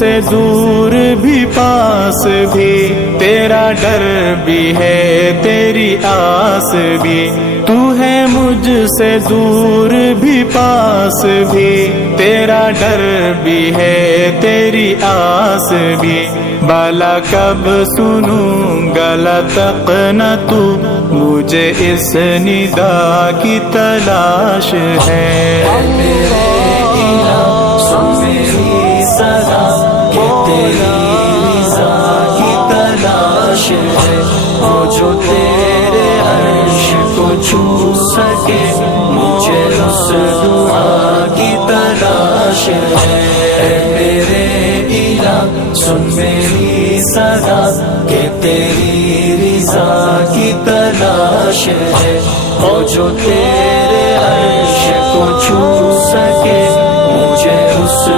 سے دور بھی پاس بھی، تیرا ڈر بھی ہے تیری آس بھی، تو ہے مجھ سے دور بھی پاس بھی، تیرا ڈر بھی ہے تیری آس بھی، بالا کب سنوں گا لتقنا تو، مجھے اس ندا کی تلاش ہے۔ جو تیرے عرش کو چھو سکے، مجھے اس دعا کی تلاش ہے۔ اے میرے الہ سن میری صدا، کہ تیری رضا کی تلاش ہے۔ اور جو تیرے عرش کو چھو سکے، مجھے اس